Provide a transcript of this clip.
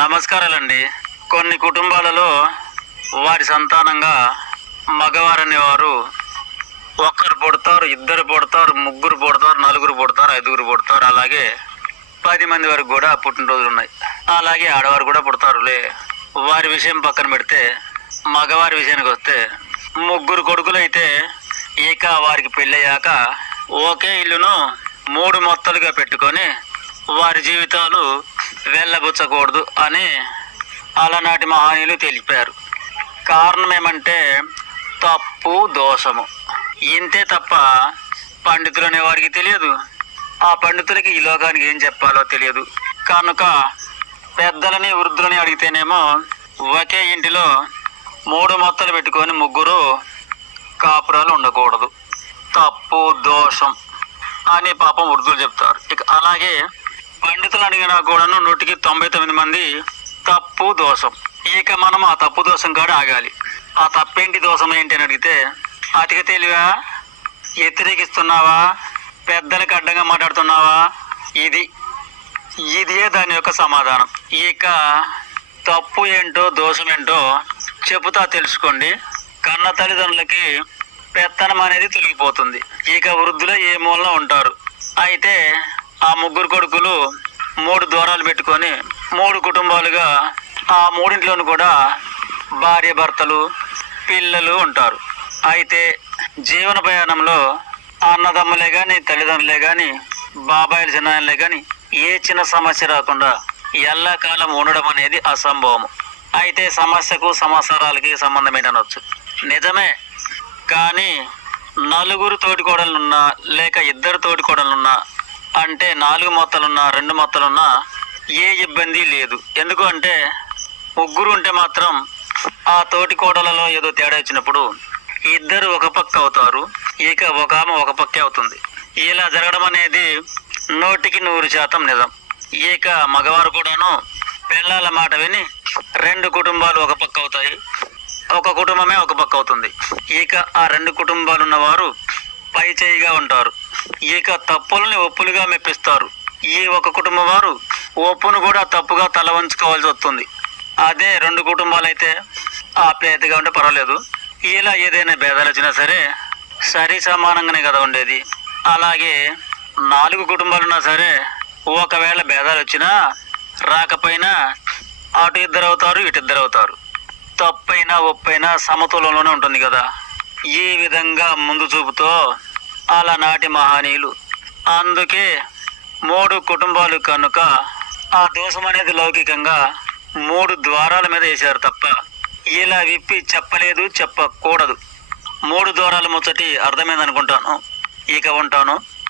నమస్కారాలండి. కొన్ని కుటుంబాలలో వారి సంతానంగా మగవారనే వారు ఒక్కరు పుడతారు ఇద్దరు పుడతారు ముగ్గురు పుడతారు నలుగురు పుడతారు ఐదుగురు పుడతారు. అలాగే పది మంది వరకు కూడా పుట్టినరోజులు ఉన్నాయి. అలాగే ఆడవారు కూడా పుడతారులే వారి విషయం పక్కన పెడితే మగవారి విషయానికి వస్తే ముగ్గురు కొడుకులు అయితే ఇక వారికి పెళ్ళయ్యాక ఒకే ఇల్లును మూడు మొత్తలుగా పెట్టుకొని వారి జీవితాలు వెళ్ళబుచ్చకూడదు అని అలనాటి మహానీయులు తెలిపారు. కారణం ఏమంటే తప్పు దోషము. ఇంతే తప్ప పండితులు అనేవారికి తెలియదు. ఆ పండితులకి ఈ లోకానికి ఏం చెప్పాలో తెలియదు. కనుక పెద్దలని వృద్ధులని అడిగితేనేమో ఒకే ఇంటిలో మూడు మొత్తలు పెట్టుకొని ముగ్గురు కాపురాలు ఉండకూడదు. తప్పు దోషం అని పాపం వృద్ధులు చెప్తారు. ఇక అలాగే పండితులు అడిగినా కూడాను నూటికి తొంభై తొమ్మిది మంది తప్పు దోషం. ఇక మనం ఆ తప్పు దోషం కాడ ఆగాలి. ఆ తప్పేంటి దోషం ఏంటి అని అడిగితే అతిక తెలివా? వ్యతిరేకిస్తున్నావా? పెద్దలకు అడ్డంగా మాట్లాడుతున్నావా? ఇది ఇదే దాని యొక్క సమాధానం. ఇక తప్పు ఏంటో దోషం ఏంటో చెబుతా తెలుసుకోండి. కన్న తల్లిదండ్రులకి పెత్తనం అనేది తొలగిపోతుంది. ఇక వృద్ధులు ఏ మూలన ఉంటారు? అయితే ఆ ముగ్గురు కొడుకులు మూడు ద్వారాలు పెట్టుకొని మూడు కుటుంబాలుగా ఆ మూడింట్లోనూ కూడా భార్య భర్తలు పిల్లలు ఉంటారు. అయితే జీవన ప్రయాణంలో అన్నదమ్ములే కానీ తల్లిదండ్రులే కానీ బాబాయిల చిన్నాయనలే కానీ ఏ చిన్న సమస్య రాకుండా ఎల్లకాలం ఉండడం అనేది అసంభవము. అయితే సమస్యకు సమాచారాలకి సంబంధం ఏంటనొచ్చు నిజమే. కానీ నలుగురు తోటికోడలున్నా లేక ఇద్దరు తోటికోడలున్నా అంటే నాలుగు మొత్తలున్నా రెండు మొత్తలున్నా ఏ ఇబ్బంది లేదు. ఎందుకు అంటే ముగ్గురు ఉంటే మాత్రం ఆ తోటి కోడలలో ఏదో తేడా వచ్చినప్పుడు ఇద్దరు ఒక పక్క అవుతారు ఇక ఒక ఆమె ఒక పక్కే అవుతుంది. ఇలా జరగడం అనేది నూటికి నూరు శాతం నిజం. ఇక మగవారు కూడాను పిల్లల మాట విని రెండు కుటుంబాలు ఒక పక్క అవుతాయి ఒక కుటుంబమే ఒక పక్క అవుతుంది. ఇక ఆ రెండు కుటుంబాలు ఉన్నవారు పై చేయిగా ఉంటారు. ఇక తప్పులని ఒప్పులుగా మెప్పిస్తారు. ఈ ఒక కుటుంబం వారు ఒప్పును కూడా తప్పుగా తల వంచుకోవాల్సి వస్తుంది. అదే రెండు కుటుంబాలు అయితే ఆప్యాయతగా ఉంటే పర్వాలేదు. ఇలా ఏదైనా భేదాలు వచ్చినా సరే సరి సమానంగానే కదా ఉండేది. అలాగే నాలుగు కుటుంబాలున్నా సరే ఒకవేళ భేదాలు వచ్చినా రాకపోయినా అటు ఇద్దరు అవుతారు ఇటు ఇద్దరు అవుతారు తప్పైనా ఒప్పైనా సమతులంలోనే ఉంటుంది కదా. ఈ విధంగా ముందు చూపుతో అలనాటి మహనీయులు. అందుకే మూడు కుటుంబాలు కనుక ఆ దోషం అనేది లౌకికంగా మూడు ద్వారాల మీద వేశారు తప్ప ఇలా విప్పి చెప్పలేదు చెప్పకూడదు. మూడు ద్వారాల ముచ్చటి అర్థమైందనుకుంటాను. ఇక ఉంటాను.